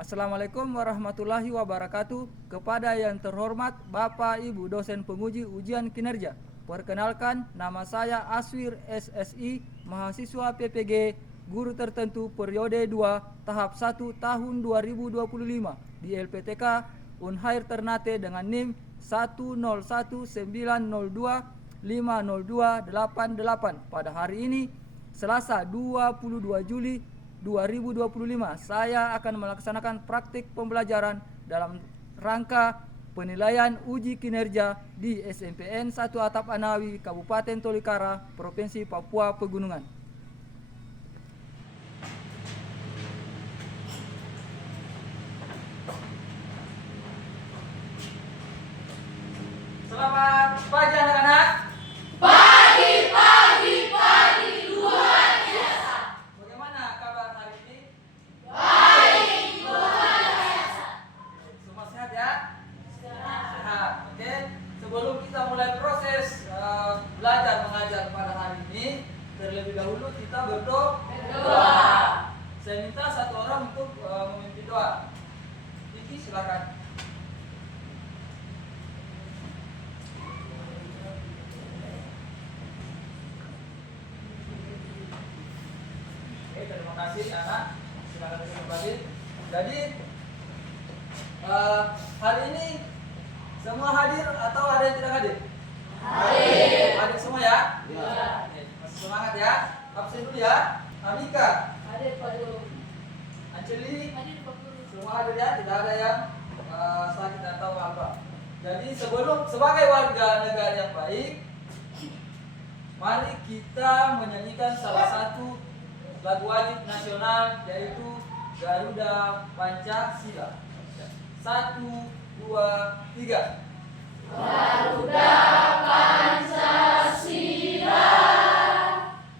Assalamualaikum warahmatullahi wabarakatuh. Kepada yang terhormat Bapak Ibu dosen penguji ujian kinerja, perkenalkan, nama saya Aswir SSI, mahasiswa PPG Guru Tertentu periode 2 tahap 1 tahun 2025 di LPTK Unhair Ternate dengan NIM 10190250288. Pada hari ini Selasa 22 Juli 2025 saya akan melaksanakan praktik pembelajaran dalam rangka penilaian uji kinerja di SMPN 1 Atap Anawi, Kabupaten Tolikara, Provinsi Papua Pegunungan. Selamat pagi anak-anak. Pagi luar biasa. Bagaimana kabar hari ini? Baik, luar biasa. Semua sehat ya? Sehat. Oke. Sebelum kita mulai proses belajar mengajar pada hari ini, terlebih dahulu kita berdoa. Saya minta satu orang untuk memimpin doa. Iki, silakan. Terima kasih anak, silakan duduk kembali. Jadi hari ini semua hadir atau ada yang tidak hadir? Hadir. Hadir semua ya? Ya. Oke, masih semangat ya. Absen dulu ya. Amika, Hadir Pak Guru. Anceli, Hadir Pak Guru. semua hadir ya. Tidak ada yang sakit atau apa. Jadi sebagai warga negara yang baik, mari kita menyanyikan salah satu lagu wajib nasional, yaitu Garuda Pancasila. 1, 2, 3. Garuda Pancasila,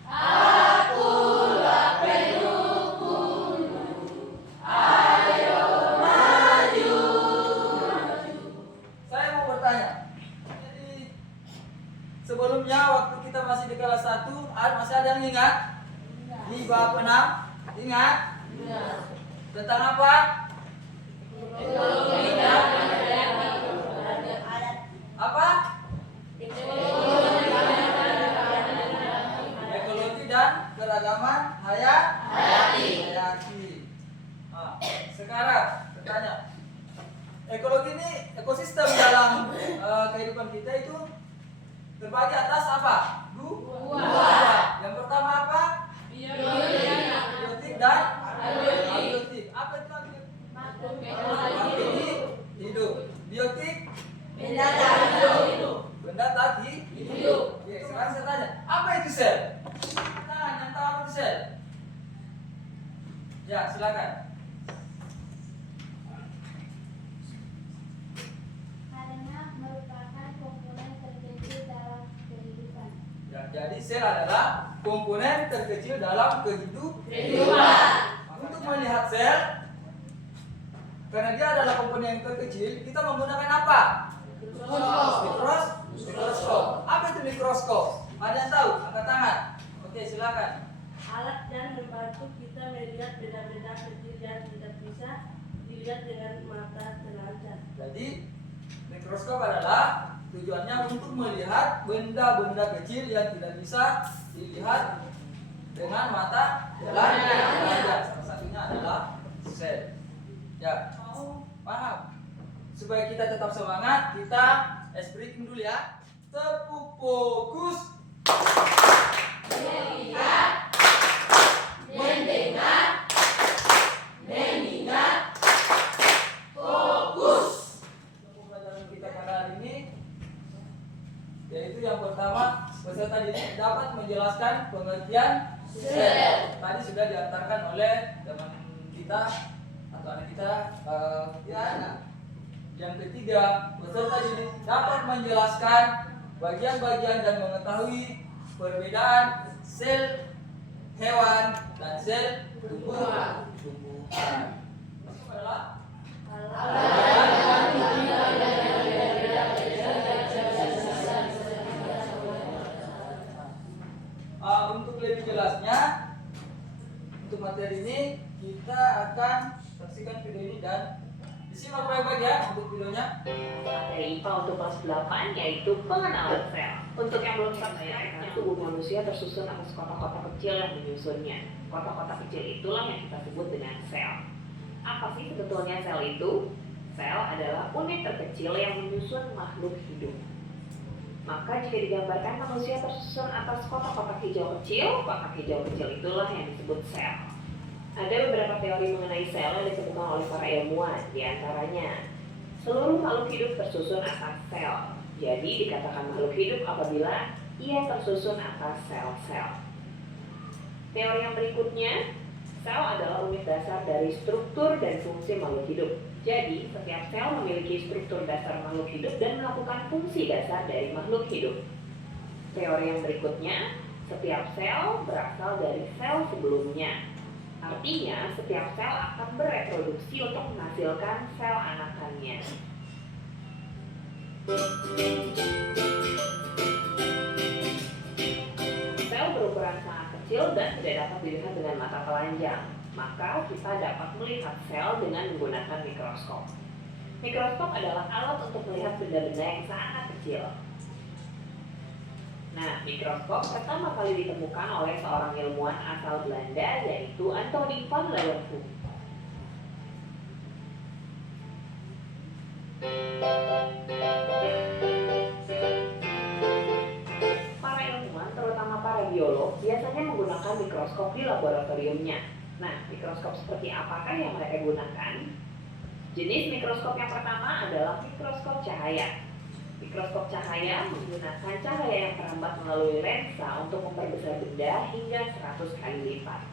akulah pendukungmu. Ayo maju. Saya mau bertanya. Jadi sebelumnya waktu kita masih di kelas 1, masih ada yang ingat? Di bab 6, ingat? Tentang apa? Ekologi dan Apa? Ekologi dan keragaman hayati. Nah, sekarang bertanya, ekologi ini ekosistem dalam kehidupan kita itu terbagi atas apa? Dua. Yang pertama apa? Biotik dan abiotik. Apa itu abiotik? Abiotik hidup. Biotik benda tak hidup. Oke, sekarang saya tanya, apa itu sel? Nah, yang tahu apa itu sel? Ya, silakan. Karena merupakan komponen terkecil dalam kehidupan. Ya, jadi sel adalah komponen terkecil dalam kehidupan. Untuk melihat sel, karena dia adalah komponen yang terkecil, kita menggunakan apa? Mikroskop. Apa itu mikroskop? Ada yang tahu? Angkat tangan. Oke, silakan. Alat dan membantu kita melihat benda-benda kecil yang tidak bisa dilihat dengan mata telanjang. Jadi mikroskop adalah tujuannya untuk melihat benda-benda kecil yang tidak bisa dilihat dengan mata telanjang. Salah satunya adalah sel. Ya, paham? Supaya kita tetap semangat, kita breathing dulu ya. Tepuk fokus. Melihat, mendengar, mengingat, fokus. Untuk pelajaran kita pada hari ini, yaitu yang pertama, peserta didik dapat menjelaskan pengertian sel. Tadi sudah diantarkan oleh teman kita atau anak kita, Diana. Yang ketiga, peserta didik dapat menjelaskan bagian-bagian dan mengetahui perbedaan sel hewan dan sel tumbuhan. Maksudnya adalah untuk lebih jelasnya, untuk materi ini kita akan saksikan video ini dan disimak baik-baik ya untuk videonya. Materi IPA untuk kelas 8 yaitu pengenalan sel. Untuk yang belum subscribe, tubuh manusia tersusun atas kotak-kotak kecil yang menyusunnya. Kotak-kotak kecil itulah yang kita sebut dengan sel. Apa sih sebetulnya sel itu? Sel adalah unit terkecil yang menyusun makhluk hidup. Maka jika digambarkan manusia tersusun atas kotak-kotak hijau kecil, kotak hijau kecil itulah yang disebut sel. Ada beberapa teori mengenai sel yang ditemukan oleh para ilmuwan, di antaranya seluruh makhluk hidup tersusun atas sel. Jadi dikatakan makhluk hidup apabila ia tersusun atas sel-sel. Teori yang berikutnya, sel adalah unit dasar dari struktur dan fungsi makhluk hidup. Jadi, setiap sel memiliki struktur dasar makhluk hidup dan melakukan fungsi dasar dari makhluk hidup. Teori yang berikutnya, setiap sel berasal dari sel sebelumnya. Artinya, setiap sel akan bereproduksi untuk menghasilkan sel anakannya. Sel berukuran sangat kecil dan tidak dapat dilihat dengan mata telanjang. Maka kita dapat melihat sel dengan menggunakan mikroskop. Mikroskop adalah alat untuk melihat benda-benda yang sangat kecil. Nah, mikroskop pertama kali ditemukan oleh seorang ilmuwan asal Belanda yaitu Antonie van Leeuwenhoek. Para ilmuwan, terutama para biolog, biasanya menggunakan mikroskop di laboratoriumnya. Nah, mikroskop seperti apakah yang mereka gunakan? Jenis mikroskop yang pertama adalah mikroskop cahaya. Mikroskop cahaya menggunakan cahaya yang terambat melalui lensa untuk memperbesar benda hingga 100 kali lipat.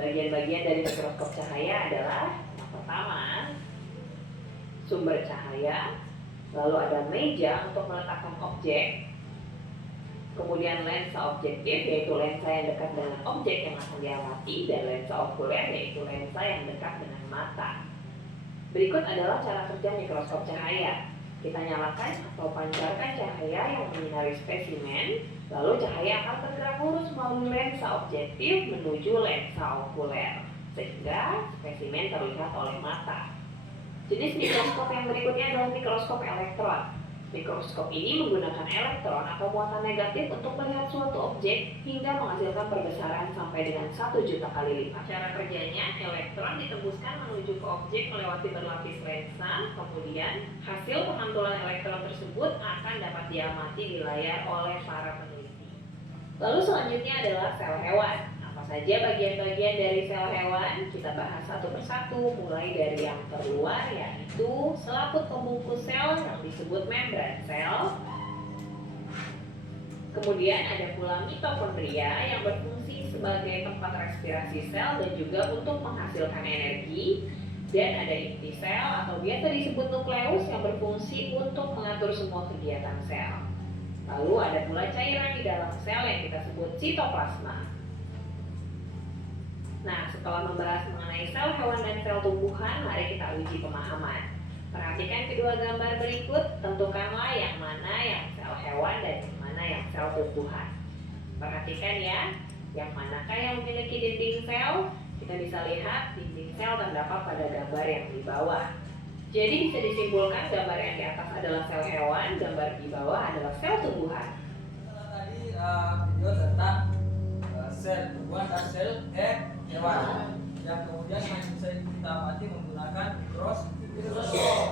Bagian-bagian dari mikroskop cahaya adalah yang pertama, sumber cahaya, lalu ada meja untuk meletakkan objek, kemudian lensa objektif yaitu lensa yang dekat dengan objek yang akan diamati, dan lensa okuler yaitu lensa yang dekat dengan mata. Berikut adalah cara kerja mikroskop cahaya. Kita nyalakan atau pancarkan cahaya yang menyinari spesimen, lalu cahaya akan bergerak lurus melalui lensa objektif menuju lensa okuler, sehingga spesimen terlihat oleh mata. Jenis mikroskop yang berikutnya adalah mikroskop elektron. Mikroskop ini menggunakan elektron atau muatan negatif untuk melihat suatu objek hingga menghasilkan perbesaran sampai dengan 1 juta kali lipat. Cara kerjanya, elektron ditembuskan menuju ke objek melewati berlapis lensa, kemudian hasil pemantulan elektron tersebut akan dapat diamati di layar oleh para peneliti. Lalu selanjutnya adalah sel hewan. Apa saja bagian-bagian dari sel hewan? Kita bahas satu persatu, mulai dari yang terluar yaitu selaput pembungkus sel yang disebut membran sel. Kemudian ada pula mitokondria yang berfungsi sebagai tempat respirasi sel dan juga untuk menghasilkan energi. Dan ada inti sel atau biasa disebut nukleus yang berfungsi untuk mengatur semua kegiatan sel. Lalu ada pula cairan di dalam sel yang kita sebut sitoplasma. Nah, setelah membahas mengenai sel hewan dan sel tumbuhan, mari kita uji pemahaman. Perhatikan kedua gambar berikut, tentukanlah yang mana yang sel hewan dan yang mana yang sel tumbuhan. Perhatikan ya, yang manakah yang memiliki dinding sel? Kita bisa lihat dinding sel terdapat pada gambar yang di bawah. Jadi bisa disimpulkan gambar yang di atas adalah sel hewan, gambar di bawah adalah sel tumbuhan. Setelah tadi video tentang sel tumbuhan dan sel hewan yang kemudian bisa kita amati menggunakan mikroskop.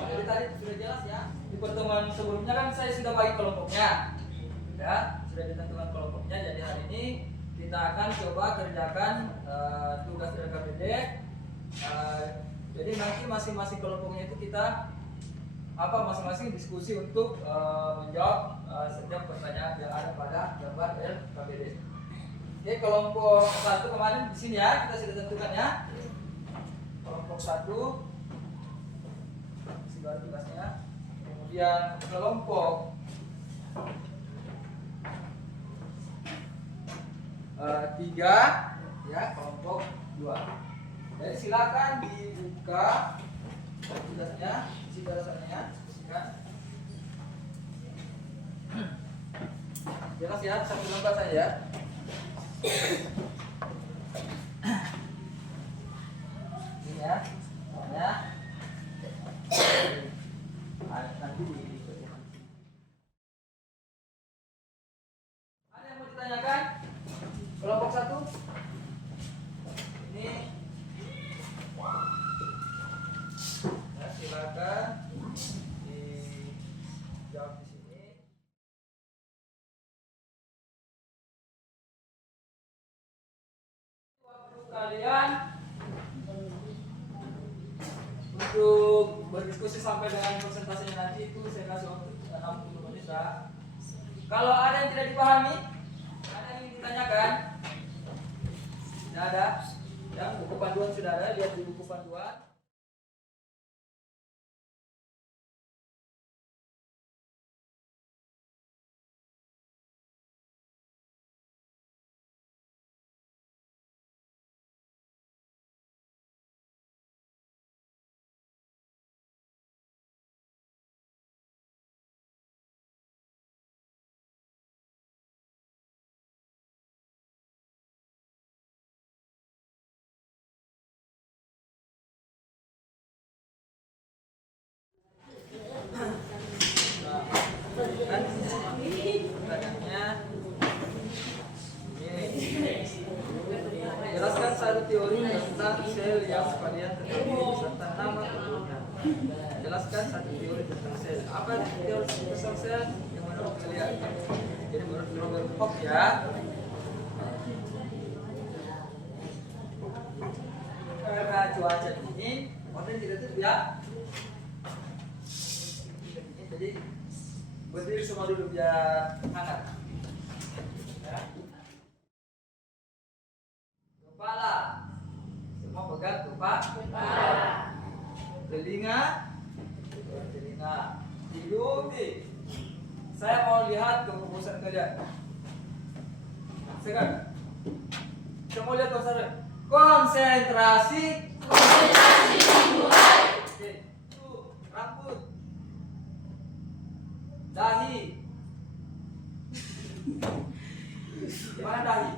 Jadi tadi sudah jelas ya. Di pertemuan sebelumnya kan saya sudah bagi kelompoknya, ya sudah ditentukan kelompoknya. Jadi hari ini kita akan coba kerjakan tugas LKPD. Jadi nanti masing-masing kelompoknya itu kita masing-masing diskusi untuk menjawab setiap pertanyaan yang ada pada gambar LKPD. Oke, kelompok 1 kemarin di sini ya, kita sudah tentukan ya. Kelompok 1 baru tugasnya. Kemudian kelompok 3 ya, kelompok 2. Jadi silakan dibuka tugasnya, isi balasannya, kan? Jelas ya, satu lembar saja. Ini ya. untuk berdiskusi sampai dengan persentasenya nanti itu saya kasih waktu 60 menit ya. Kalau ada yang tidak dipahami, ada yang ingin ditanyakan? Tidak ada. Yang buku panduan sudah ada, lihat di buku panduan. Kan pertanyaannya ini, jelaskan satu teori tentang sel yang varian terjadi serta nama bentuknya. Jelaskan satu teori tentang sel. Apa teori tentang sel yang menurut kalian? Jadi menurut Robert Koch ya. Karena cuaca dingin, konten tidak tutup ya. Jadi berdiri semua dulu biar hangat. Ya. Kepala, semua pegang kepala. Telinga, telinga. Hidung nih. Saya mau lihat kefokusan kalian. Sekarang, saya mau lihat konsentrasi. Oke, tuh rambut. Dahi. Di mana dahi?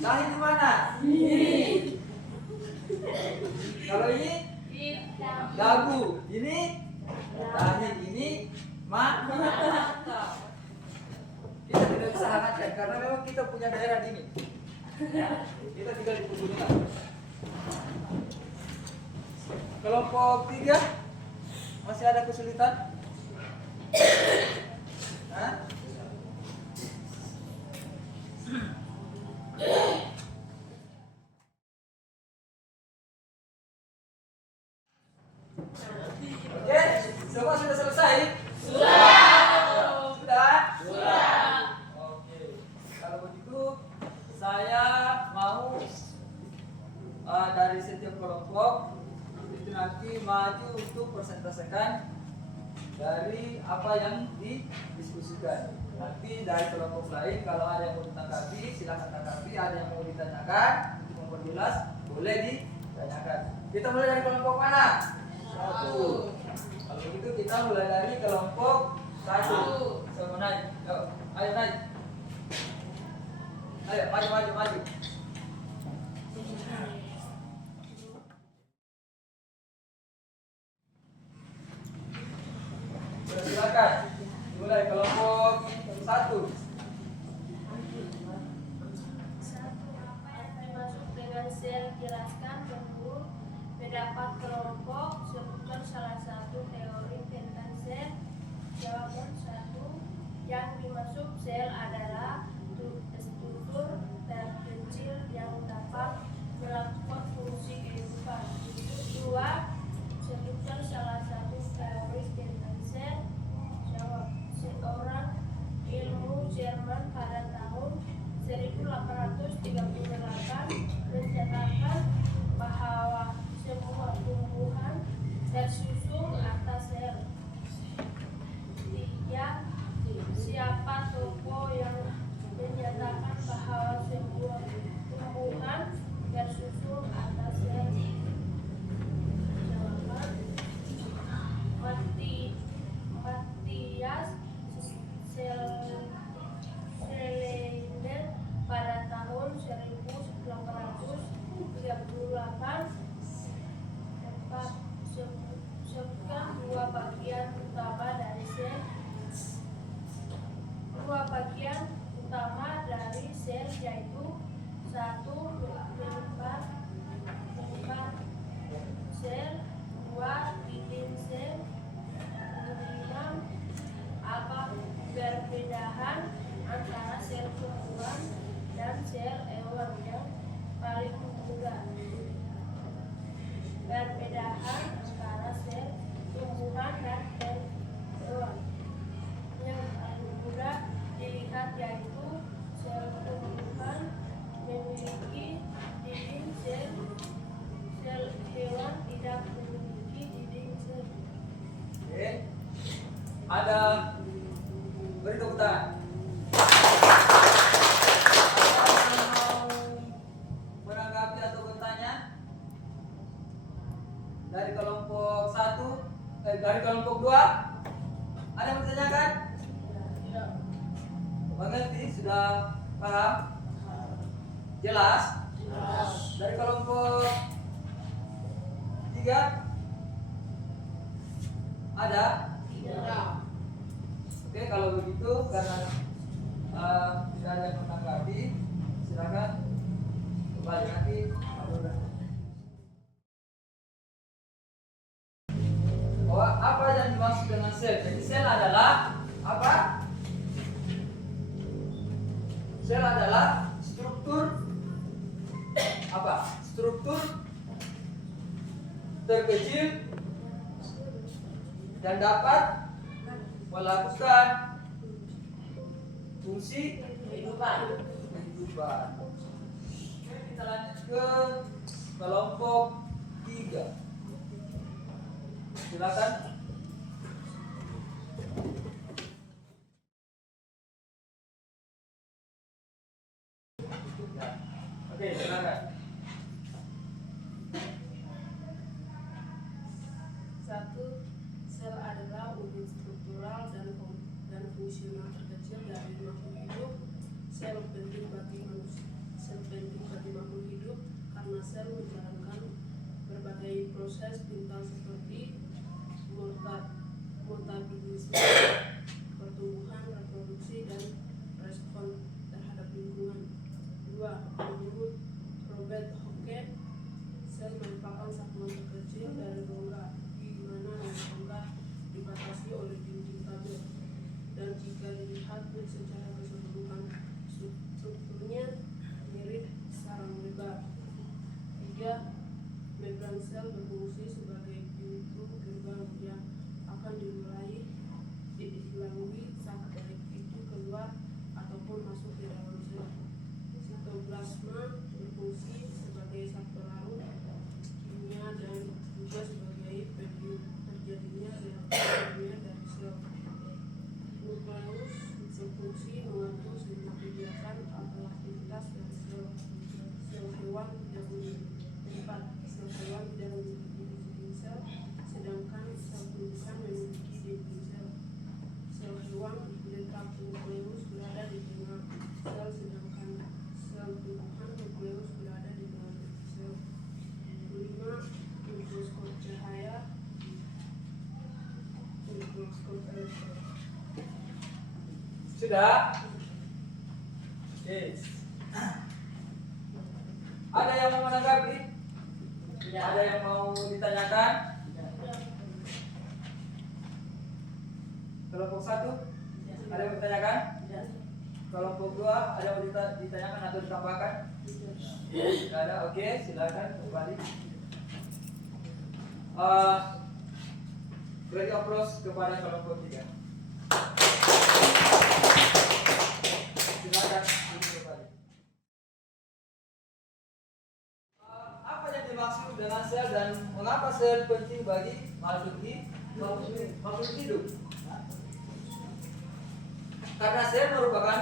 Dahi di mana? Kalau ini dagu. Ini dahi. Ini mata. Kita tidak bisa hangatkan karena memang kita punya daerah dingin. Ya, kita tinggal di pegunungan. Kelompok 3 masih ada kesulitan? Hah? Oke, semua sudah selesai? Sudah. Oke. Kalau begitu saya mau dari setiap kelompok itu nanti maju untuk presentasikan dari apa yang didiskusikan. Nanti dari kelompok lain kalau ada yang mau ditanggapi silakan tanggapi, ada yang mau ditanyakan untuk memperjelas boleh ditanyakan. Kita mulai dari kelompok mana? 1. Kalau begitu kita mulai dari kelompok 1. Semua naik. Yuk, ayo naik. Ayo maju. Silakan mulai kelompok 1. Apa yang dimaksud dengan sel? Jelaskan menurut pendapat kelompok. Sebutkan salah satu teori tentang sel. Jawaban 1. Yang dimaksud sel adalah struktur terkecil yang dapat melakukan fungsi kehidupan. 2. Sebutkan salah satu teori tentang sel. Jawab. Seorang ilmu Jerman pada tahun 1838 mencatatkan bahwa semua tumbuhan tersusun atas sel. 3. Siapa tokoh yang menyatakan bahwa semua tumbuhan tersusun tidak memiliki dinding sel. Oke. Ada beri tepuk tangan. Ada yang mau menanggapi atau bertanya? Dari kelompok 1, dari kelompok 2, ada yang bertanyakan? Mengerti? Sudah paham? Jelas? Dari kelompok 3, ada? Oke, kalau begitu karena tidak ada yang menanggapi, silakan kembali nanti. Bahwa apa yang dimaksud dengan sel? Jadi sel adalah apa? Sel adalah struktur apa? Struktur terkecil dan dapat melakukan fungsi kehidupan. Oke, kita lanjut ke kelompok 3. Silakan. Oke, silakan. Satu, sel adalah unit struktural dan fungsional terkecil dari makhluk hidup. Sel penting bagi manusia. Sel penting bagi makhluk hidup karena sel menjalankan berbagai proses vital seperti mutabilisme, pertumbuhan, reproduksi, dan respon terhadap lingkungan. 2. Menurut Robert Hooke, sel merupakan satuan terkecil dari rongga, di mana rongga dibatasi oleh dinding tabel. Dan jika dilihat secara keseluruhan, strukturnya mirip sarang lebar. 3. Membran sel berfungsi sebagai pintu gerbang yang akan dilalui saat baik itu keluar ataupun masuk ke dalam sel. Sitoplasma berfungsi sebagai zat pelarut kimia dan juga sebagai pemicu terjadinya reaksi kimia dari sel. Nukleus berfungsi mengatur semua kegiatan atau aktivitas dari sel. Sel hewan tidak memiliki 4. Sel hewan tidak memiliki dinding sel, sedangkan sel tumbuhan memiliki dinding sel. Sel hewan letak nukleus berada di tengah sel, sedangkan sel tumbuhan nukleus berada di dalam sel. 5. Mikroskop cahaya. Mikroskop elektron. Sudah? Oke. Ada yang mau menanggapi? Ada yang mau ditanyakan? Kelompok 1? Ada yang bertanyakan? Kelompok 2 ada yang mau ditanyakan atau ditambahkan? Tidak ada, oke, silakan kembali. Beri aplaus kepada kelompok 3. Silakan duduk kembali. Apa yang dimaksud dengan sel dan mengapa sel penting bagi makhluk hidup? Karena sel merupakan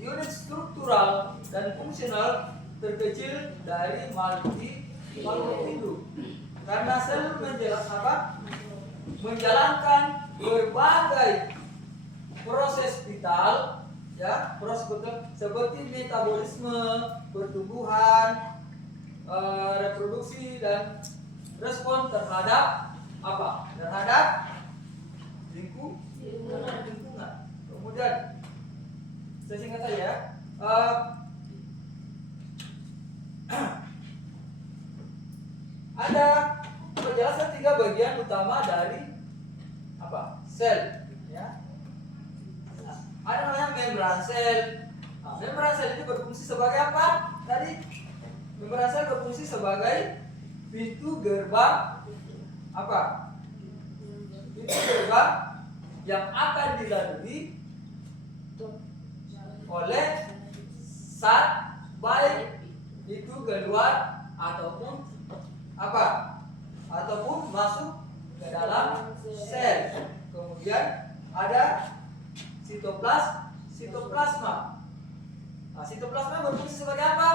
unit struktural dan fungsional terkecil dari makhluk hidup. Karena sel menjalankan berbagai proses vital, ya, proses vital seperti metabolisme, pertumbuhan, reproduksi, dan respon terhadap apa? Terhadap lingkungan. Kemudian saya singkat saja ya. Ada penjelasan 3 bagian utama dari apa? Sel, ya. Ada namanya membran sel. Membran sel itu berfungsi sebagai apa? Tadi membran sel berfungsi sebagai pintu gerbang apa? Pintu gerbang yang akan dilalui oleh zat baik itu keluar ataupun apa? masuk ke dalam sel. Kemudian ada sitoplasma. Nah, sitoplasma berfungsi sebagai apa?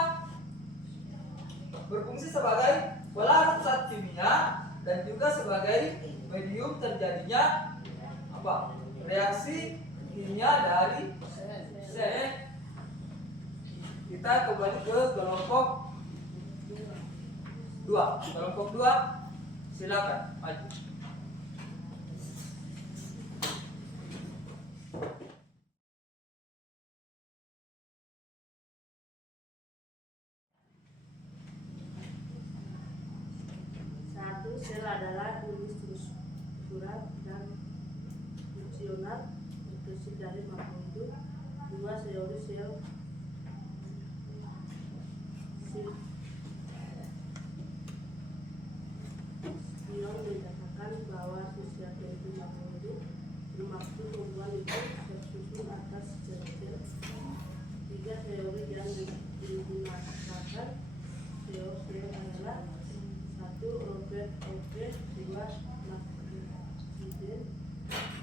Berfungsi sebagai pelarut zat kimia dan juga sebagai medium terjadinya apa? Reaksi kimia dari sel. Kita kembali ke kelompok 2. Kelompok 2, silakan maju. Satu, sel adalah unit struktural dan fungsional berfungsi dari makhluk hidup. Dua, teori sel Spion menyatakan bahwa sesuatu itu makhluk hidup bermaksud hubungan itu tersusun atas sel-sel. Tiga, teori yang digunakan sel adalah satu, Robert Hooke. Dua, Maksiden.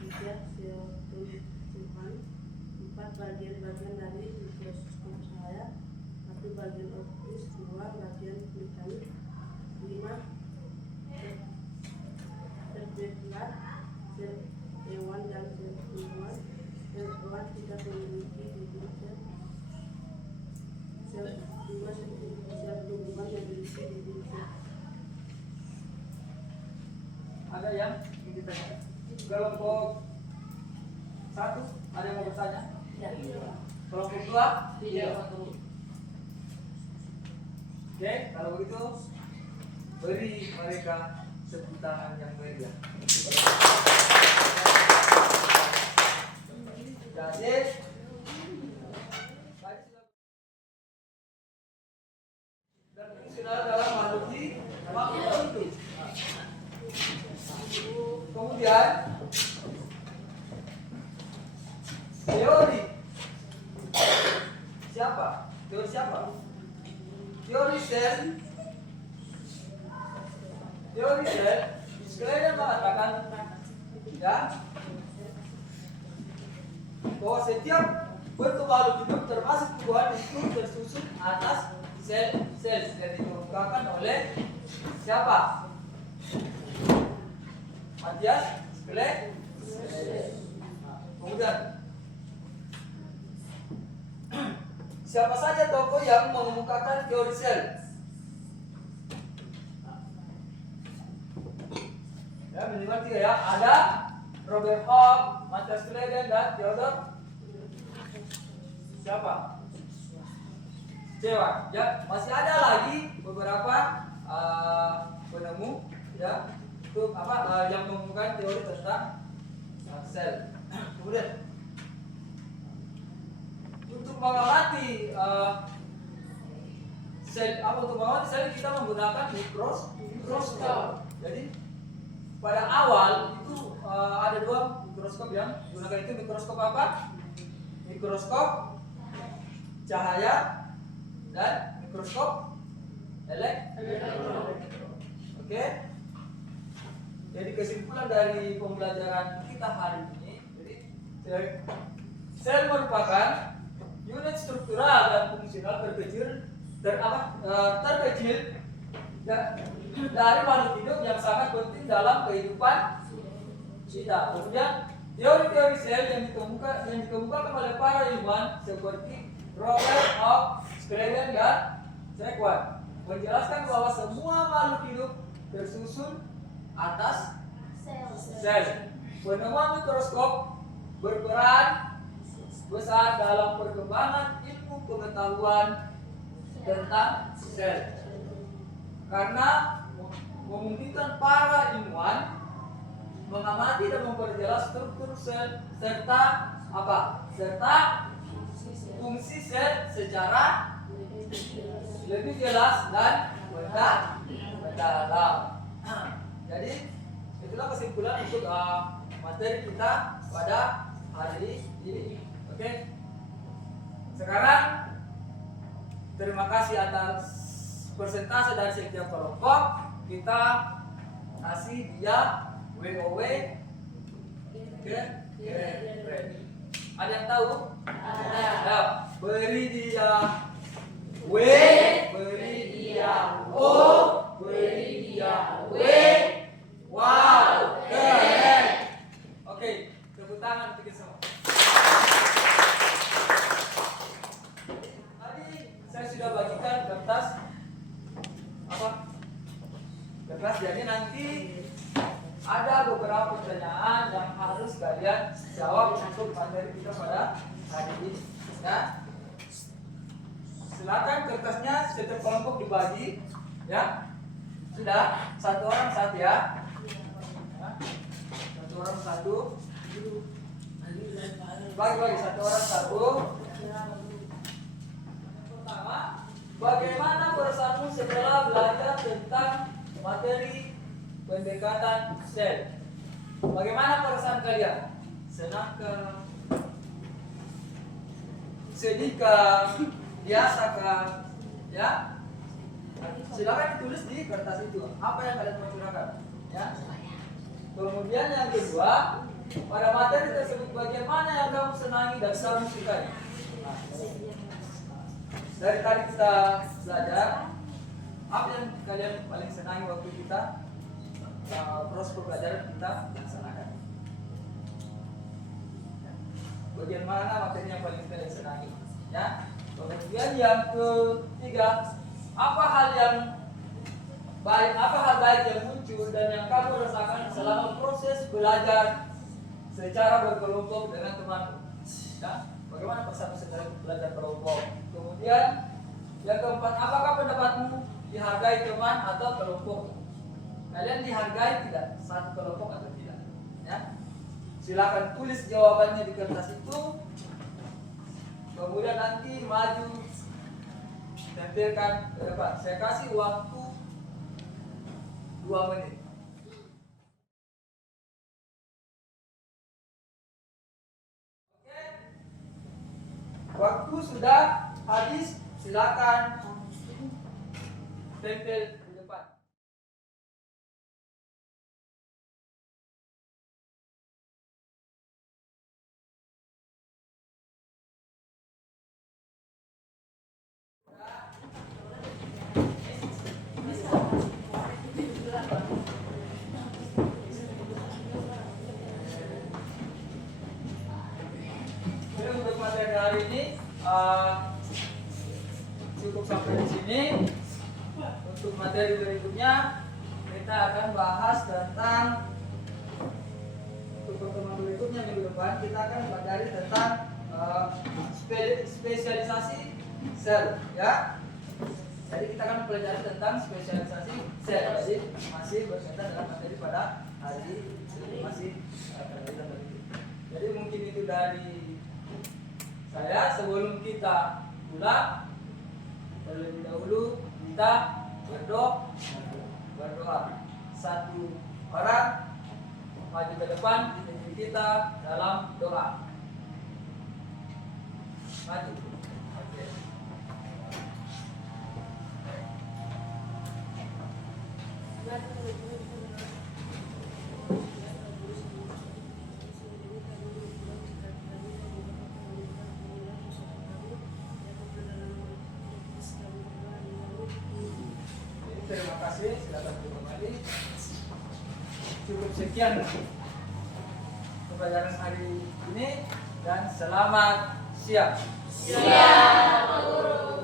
Tiga, sel tumbuhan. Empat, bagian-bagian dari mikroskop cahaya. Satu, bagian optis. Dua, bagian mekanik. Lima, terbelah sel hewan dan sel tumbuhan. Sel hewan tidak memiliki dinding sel. Sel tumbuhan memiliki dinding sel. Ada yang ingin ditanyakan? Kelompok 1 ada yang mau bertanya? Kelompok 2? Oke, kalau begitu beri mereka tepuk tangan yang meriah. Jadi dan fungsional dalam makhluk hidup. Kemudian teori siapa? Teori sel Schleyer mengatakan ya bahwa setiap bentuk makhluk hidup termasuk tumbuhan itu tersusun atas sel yang dikemukakan oleh siapa? Matthias Schleyer. Kemudian siapa saja tokoh yang mengemukakan teori sel? Ya, minimal 3 ya. Ada Robert Hooke, Matthias Schleyer, dan Theodor siapa? Stewart. Ya, masih ada lagi beberapa penemu ya untuk yang mengemukakan teori tentang sel. Kemudian untuk mengamati sel kita menggunakan mikroskop. Jadi pada awal itu ada 2 mikroskop yang digunakan, itu mikroskop apa? Mikroskop cahaya dan mikroskop elektron. Oke. Jadi kesimpulan dari pembelajaran kita hari ini, jadi sel merupakan unit struktural dan fungsional terkecil dari makhluk hidup yang sangat penting dalam kehidupan kita. Kemudian teori-teori sel yang dikemukakan oleh para ilmuwan seperti Robert Hooke, Schleyer, dan Stewart menjelaskan bahwa semua makhluk hidup tersusun atas sel. Penemuan mikroskop berperan besar dalam perkembangan ilmu pengetahuan tentang sel, karena memungkinkan para ilmuwan mengamati dan memperjelas struktur sel serta fungsi sel secara lebih jelas dan mendalam. Jadi itulah kesimpulan untuk materi kita pada hari ini. Oke. Sekarang terima kasih atas persentase dari setiap kelompok. Kita kasih dia WOW keren. Ada yang tahu? Ada. Ya, beri dia W, beri dia O, beri dia W. Wow, keren. Oke, tepuk tangan untuk kita semua. Tadi saya sudah bagikan kertas apa? Kertas, jadi nanti ada beberapa pertanyaan yang harus kalian jawab untuk materi kita pada hari ini. Ya. Silakan kertasnya setiap kelompok dibagi, ya. Sudah, satu orang satu ya. Satu orang satu. Bagi satu orang satu. Pertama, bagaimana perasaanmu setelah belajar tentang materi pendekatan sel? Bagaimana perasaan kalian? Senang ke? Sedih ke? Biasa ke? Ya? Silakan ditulis di kertas itu apa yang kalian mau curahkan, ya. Kemudian yang kedua, pada materi tersebut bagian mana yang kamu senangi dan kamu sukai? Dari tadi kita belajar, apa yang kalian paling senangi waktu kita proses pembelajaran kita laksanakan? Bagian mana materi yang paling kalian senangi? Ya. Kemudian yang ketiga, apa hal baik yang muncul dan yang kamu rasakan selama proses belajar secara berkelompok dengan temanmu? Ya, bagaimana perasaan secara belajar kelompok? Kemudian yang keempat, apakah pendapatmu dihargai teman atau kelompok? Kalian dihargai tidak satu kelompok atau tidak? Ya, silakan tulis jawabannya di kertas itu. Kemudian nanti maju tempelkan ke depan. Saya kasih waktu 2 menit. Oke. Waktu sudah habis, silakan tempel di depan. Jadi untuk materi hari ini cukup sampai di sini. Untuk materi berikutnya kita akan bahas tentang, untuk pertemuan berikutnya minggu depan kita akan pelajari tentang spesialisasi sel, ya. Jadi kita akan pelajari tentang spesialisasi sel. Jadi masih berkaitan dengan materi pada hari ini, masih berkaitan dengan itu. Jadi mungkin itu dari saya. Sebelum kita pulang, terlebih dahulu kita berdoa. Satu orang maju ke depan, dipimpin kita dalam doa. Maju. Oke. Terima kasih, silakan kembali. Cukup sekian pembelajaran hari ini dan selamat siang. Siap, Pak Guru.